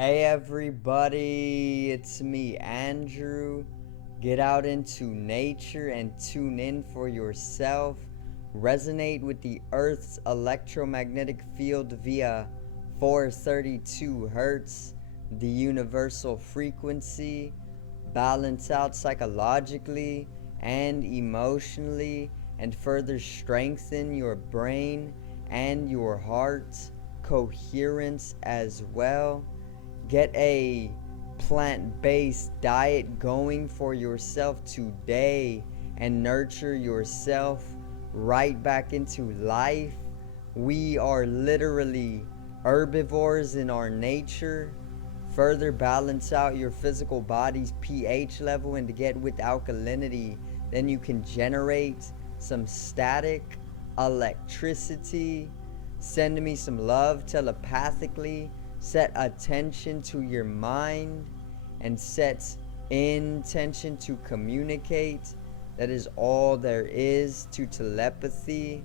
Hey everybody, it's me, Andrew. Get out into nature and tune in for yourself. Resonate with the Earth's electromagnetic field via 432 Hertz, the universal frequency. Balance out psychologically and emotionally, and further strengthen your brain and your heart coherence as well. Get a plant-based diet going for yourself today and nurture yourself right back into life. We are literally herbivores in our nature. Further balance out your physical body's pH level, and to get with alkalinity, then you can generate some static electricity. Send me some love telepathically. Set attention to your mind and set intention to communicate. That is all there is to telepathy.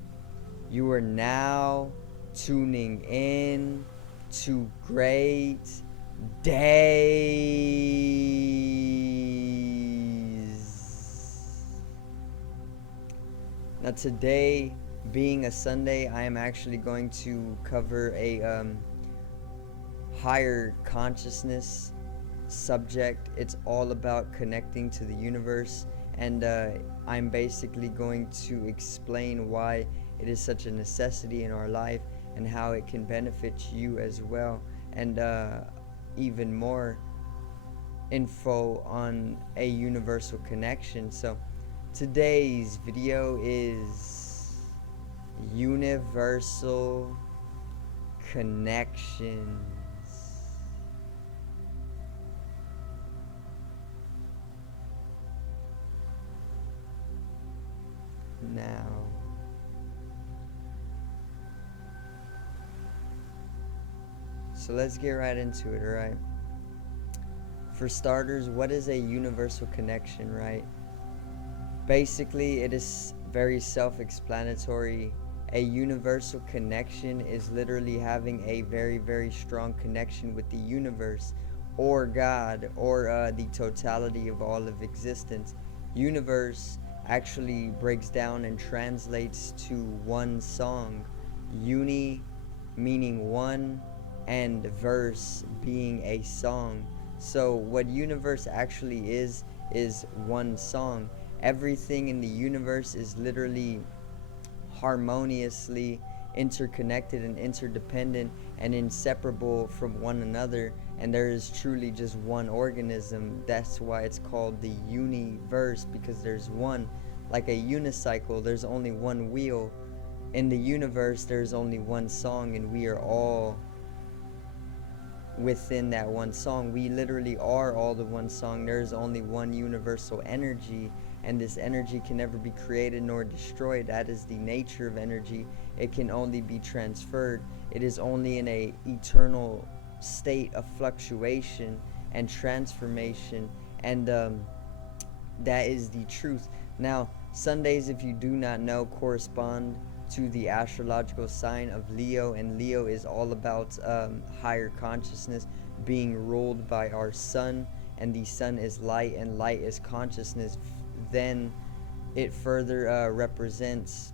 You are now tuning in to great days. Now today, being a Sunday, I am actually going to cover a higher consciousness subject. It's all about connecting to the universe, and I'm basically going to explain why it is such a necessity in our life and how it can benefit you as well, and even more info on a universal connection. So today's video is universal connections. Now, so let's get right into it, alright? For starters, what is a universal connection, right? Basically, it is very self-explanatory. A universal connection is literally having a very, very strong connection with the universe, or God, or the totality of all of existence. Universe actually breaks down and translates to one song. Uni meaning one, and verse being a song. So what universe actually is one song. Everything in the universe is literally harmoniously interconnected and interdependent and inseparable from one another, and there is truly just one organism. That's why it's called the universe, because there's one. Like a unicycle, there's only one wheel. In the universe, there's only one song, and we are all within that one song. We literally are all the one song. There's only one universal energy, and this energy can never be created nor destroyed. That is the nature of energy. It can only be transferred. It is only in a eternal state of fluctuation and transformation, and that is the truth. Now, Sundays, if you do not know, correspond to the astrological sign of Leo, and Leo is all about higher consciousness being ruled by our sun, and the sun is light and light is consciousness. Then it further represents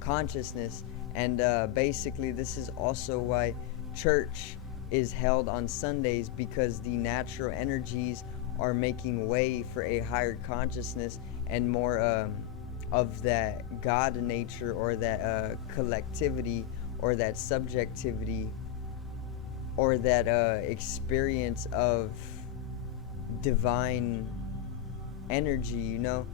consciousness, and basically this is also why church is held on Sundays, because the natural energies are making way for a higher consciousness and more of that God nature, or that collectivity, or that subjectivity, or that experience of divine energy, you know?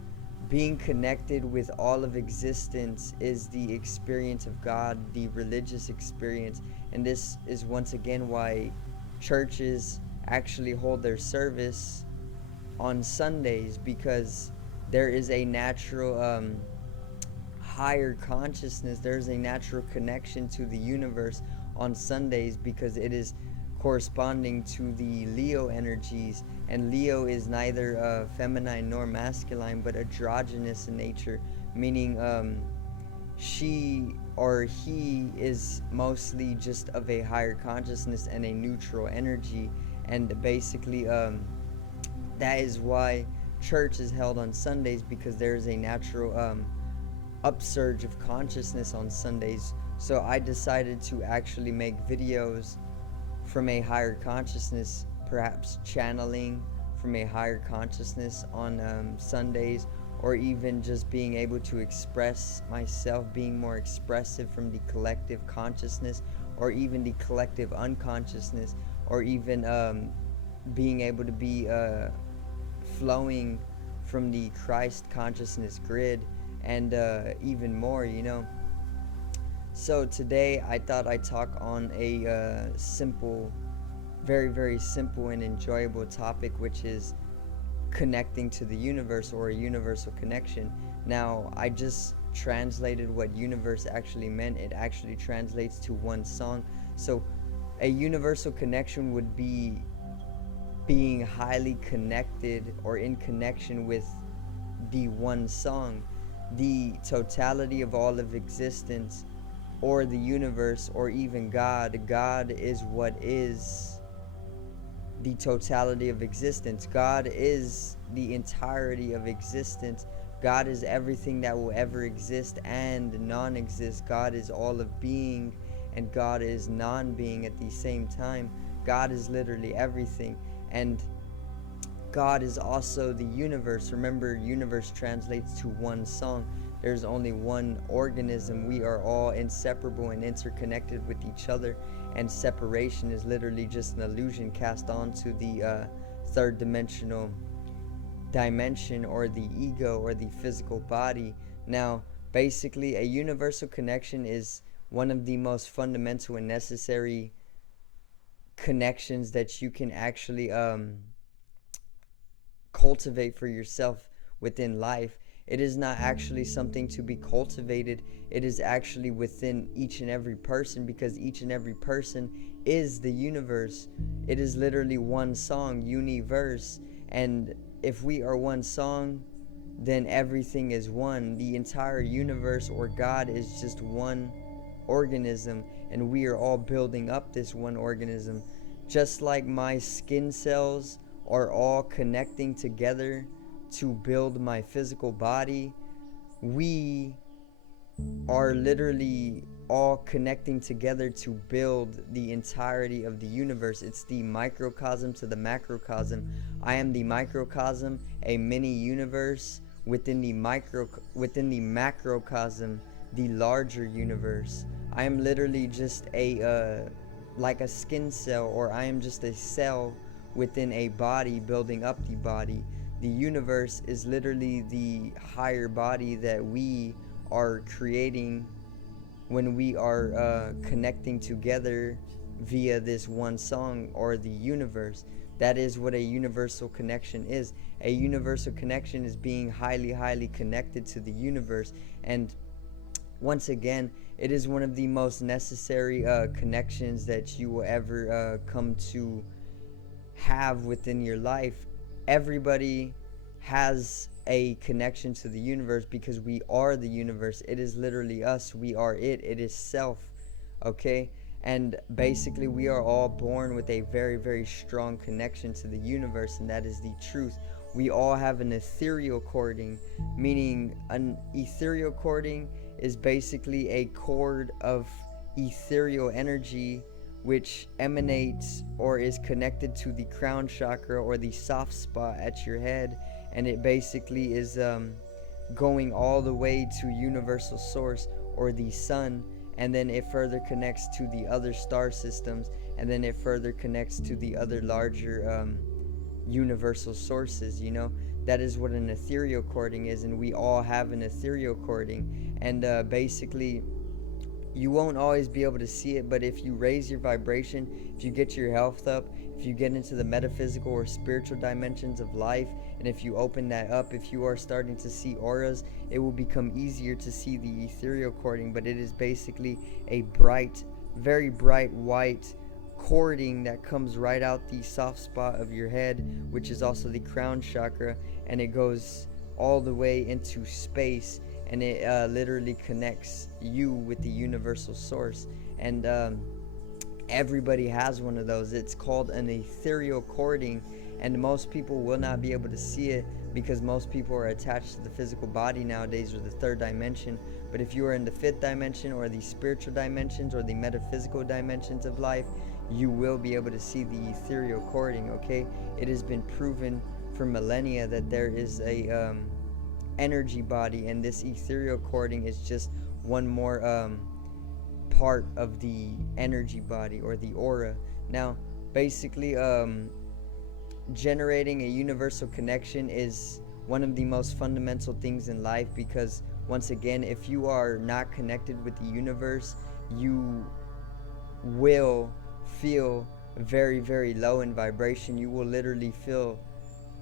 Being connected with all of existence is the experience of God, the religious experience, and this is once again why churches actually hold their service on Sundays, because there is a natural higher consciousness. There's a natural connection to the universe on Sundays, because it is corresponding to the Leo energies, and Leo is neither feminine nor masculine, but androgynous in nature, meaning she or he is mostly just of a higher consciousness and a neutral energy. And basically that is why church is held on Sundays, because there is a natural upsurge of consciousness on Sundays. So I decided to actually make videos from a higher consciousness, perhaps channeling from a higher consciousness on Sundays, or even just being able to express myself, being more expressive from the collective consciousness, or even the collective unconsciousness, or even being able to be flowing from the Christ consciousness grid, and even more, So today I thought I'd talk on a simple, very, very simple and enjoyable topic, which is connecting to the universe, or a universal connection. Now, I just translated what universe actually meant. It actually translates to one song. So a universal connection would be being highly connected or in connection with the one song, the totality of all of existence, or the universe, or even God. God is what is the totality of existence. God is the entirety of existence. God is everything that will ever exist and non-exist. God is all of being, and God is non-being at the same time. God is literally everything, and God is also the universe. Remember, universe translates to one song. There's only one organism. We are all inseparable and interconnected with each other, and separation is literally just an illusion cast onto the third dimensional dimension, or the ego, or the physical body. Now, basically, a universal connection is one of the most fundamental and necessary connections that you can actually cultivate for yourself within life. It is not actually something to be cultivated. It is actually within each and every person, because each and every person is the universe. It is literally one song, universe. And if we are one song, then everything is one. The entire universe, or God, is just one organism, and we are all building up this one organism. Just like my skin cells are all connecting together to build my physical body, we are literally all connecting together to build the entirety of the universe. It's the microcosm to the macrocosm. I am the microcosm, a mini universe within the macrocosm, the larger universe. I am literally just a like a skin cell, or I am just a cell within a body building up the body. The universe is literally the higher body that we are creating when we are connecting together via this one song, or the universe. That is what a universal connection is. A universal connection is being highly, highly connected to the universe. And once again, it is one of the most necessary connections that you will ever come to have within your life. Everybody has a connection to the universe, because we are the universe. It is literally us. We are it. It is self. Okay? And basically, we are all born with a very, very strong connection to the universe, and that is the truth. We all have an ethereal cording, meaning an ethereal cording is basically a cord of ethereal energy which emanates or is connected to the crown chakra, or the soft spot at your head, and it basically is going all the way to universal source, or the sun, and then it further connects to the other star systems, and then it further connects to the other larger universal sources. That is what an ethereal cording is, and we all have an ethereal cording. And basically, you won't always be able to see it, but if you raise your vibration, if you get your health up, if you get into the metaphysical or spiritual dimensions of life, and if you open that up, if you are starting to see auras, it will become easier to see the ethereal cording. But it is basically a bright, very bright white cording that comes right out the soft spot of your head, which is also the crown chakra, and it goes all the way into space. and it literally connects you with the universal source. And everybody has one of those. It's called an ethereal cording, and most people will not be able to see it because most people are attached to the physical body nowadays, or the third dimension. But if you are in the fifth dimension, or the spiritual dimensions, or the metaphysical dimensions of life, you will be able to see the ethereal cording. Okay, it has been proven for millennia that there is a energy body, and this ethereal cording is just one more part of the energy body, or the aura. Now, basically, generating a universal connection is one of the most fundamental things in life, because once again, if you are not connected with the universe, you will feel very, very low in vibration. You will literally feel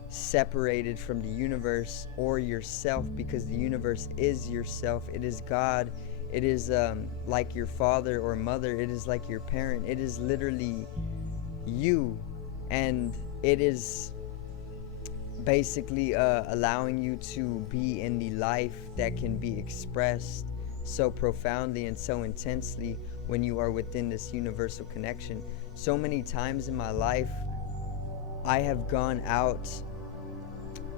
separated from the universe or yourself, because the universe is yourself. It is God. It is like your father or mother. It is like your parent. It is literally you, and it is basically allowing you to be in the life that can be expressed so profoundly and so intensely when you are within this universal connection. So many times in my life, I have gone out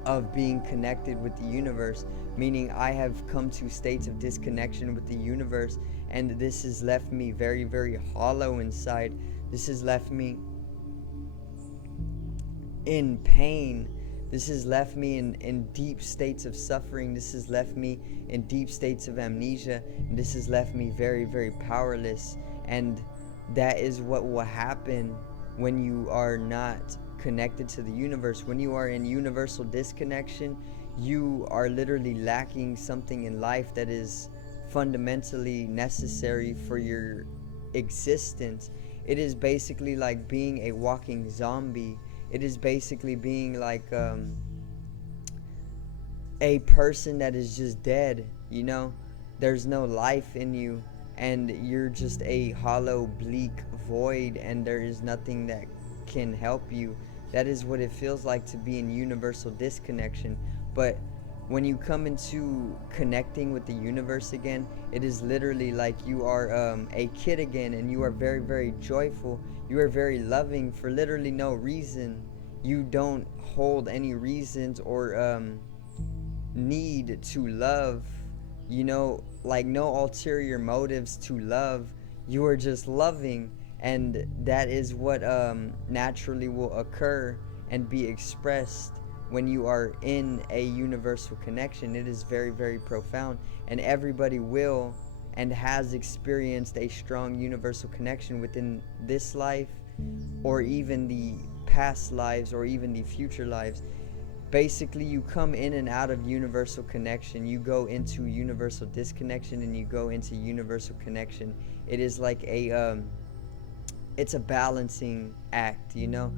of being connected with the universe, meaning I have come to states of disconnection with the universe, and this has left me very, very hollow inside. This has left me in pain. This has left me in deep states of suffering. This has left me in deep states of amnesia. And this has left me very, very powerless. And that is what will happen when you are not connected to the universe. When you are in universal disconnection, you are literally lacking something in life that is fundamentally necessary for your existence. It is basically like being a walking zombie. It is basically being like a person that is just dead, you know? There's no life in you, and you're just a hollow, bleak void, and there is nothing that can help you. That is what it feels like to be in universal disconnection. But when you come into connecting with the universe again, it is literally like you are a kid again, and you are very, very joyful. You are very loving for literally no reason. You don't hold any reasons or need to love, you know, like no ulterior motives to love. You are just loving, and that is what naturally will occur and be expressed when you are in a universal connection. It is very, very profound, and everybody will and has experienced a strong universal connection within this life, or even the past lives, or even the future lives. Basically, you come in and out of universal connection. You go into universal disconnection, and you go into universal connection. It is like it's a balancing act, you know?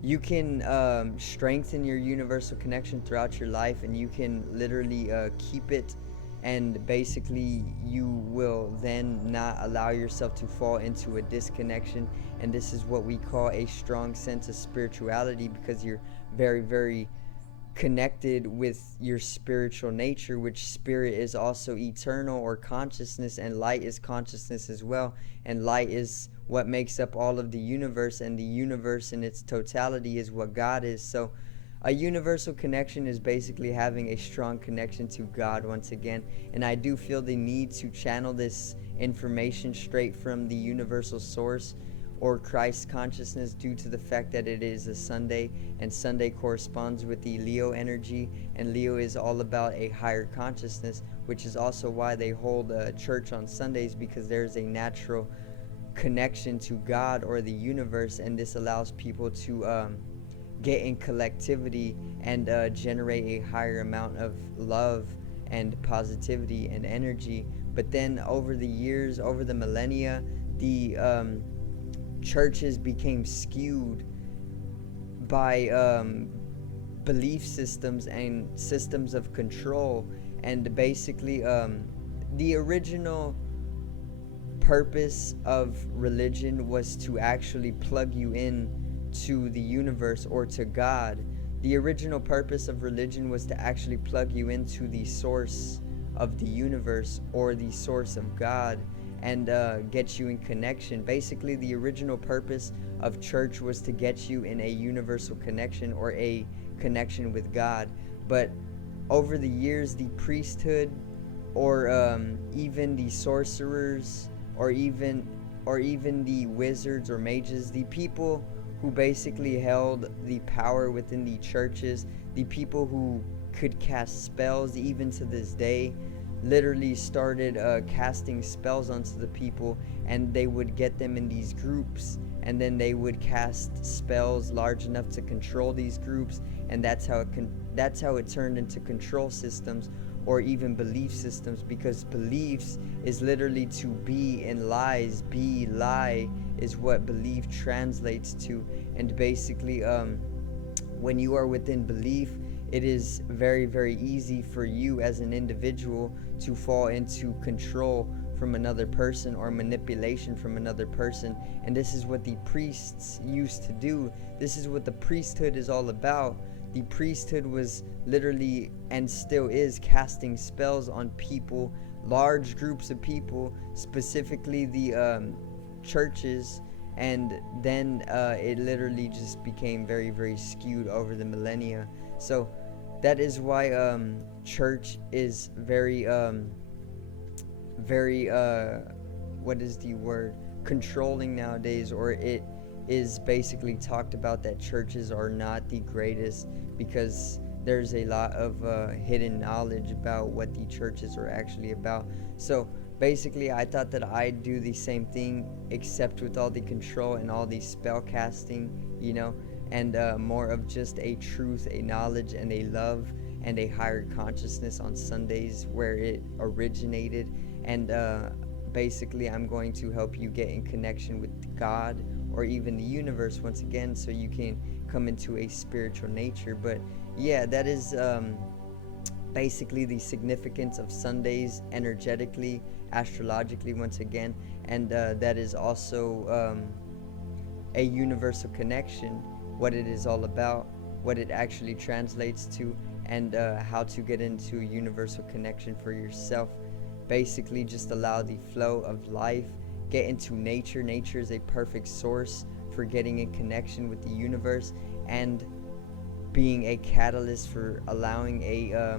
You can strengthen your universal connection throughout your life, and you can literally keep it, and basically you will then not allow yourself to fall into a disconnection. And this is what we call a strong sense of spirituality, because you're very, very connected with your spiritual nature, which spirit is also eternal, or consciousness, and light is consciousness as well. And light is what makes up all of the universe, and the universe in its totality is what God is. So a universal connection is basically having a strong connection to God once again. And I do feel the need to channel this information straight from the universal source, or Christ consciousness, due to the fact that it is a Sunday, and Sunday corresponds with the Leo energy, and Leo is all about a higher consciousness, which is also why they hold a church on Sundays, because there's a natural connection to God or the universe, and this allows people to get in collectivity and generate a higher amount of love and positivity and energy. But then over the years, over the millennia, the churches became skewed by belief systems and systems of control. And basically the original purpose of religion was to actually plug you in to the universe or to God. The original purpose of religion was to actually plug you into the source of the universe or the source of God, and get you in connection. Basically, the original purpose of church was to get you in a universal connection or a connection with God. But over the years, the priesthood, or even the sorcerers, or even the wizards or mages, the people who basically held the power within the churches, the people who could cast spells, even to this day, literally started casting spells onto the people, and they would get them in these groups, and then they would cast spells large enough to control these groups, and that's how it turned into control systems, or even belief systems, because beliefs is literally to be in lies. Be lie is what belief translates to. And basically, when you are within belief, it is very, very easy for you as an individual to fall into control from another person or manipulation from another person. And this is what the priests used to do. This is what the priesthood is all about. The priesthood was literally, and still is, casting spells on people, large groups of people, specifically the churches. And then it literally just became very, very skewed over the millennia. So that is why church is very what is the word, controlling nowadays, or it is basically talked about that churches are not the greatest, because there's a lot of hidden knowledge about what the churches are actually about. So basically, I thought that I'd do the same thing, except with all the control and all the spell casting, and more of just a truth, a knowledge, and a love, and a higher consciousness on Sundays, where it originated. And basically, I'm going to help you get in connection with God, or even the universe, once again, so you can come into a spiritual nature. But yeah, that is basically the significance of Sundays, energetically, astrologically, once again. And that is also a universal connection, what it is all about, what it actually translates to, and how to get into a universal connection for yourself. Basically, just allow the flow of life, get into nature. Nature is a perfect source for getting in connection with the universe, and being a catalyst for allowing a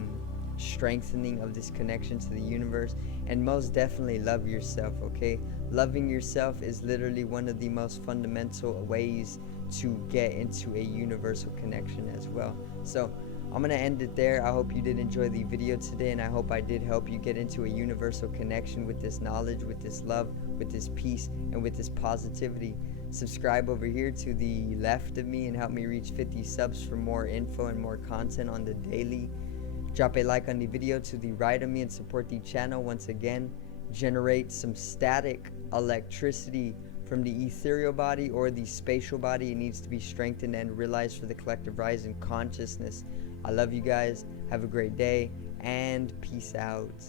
strengthening of this connection to the universe. And most definitely love yourself, okay? Loving yourself is literally one of the most fundamental ways to get into a universal connection as well. So I'm going to end it there. I hope you did enjoy the video today, and I hope I did help you get into a universal connection with this knowledge, with this love, with this peace, and with this positivity. Subscribe over here to the left of me and help me reach 50 subs for more info and more content on the daily. Drop a like on the video to the right of me and support the channel once again. Generate some static electricity from the ethereal body or the spatial body. It needs to be strengthened and realized for the collective rise in consciousness. I love you guys. Have a great day, and peace out.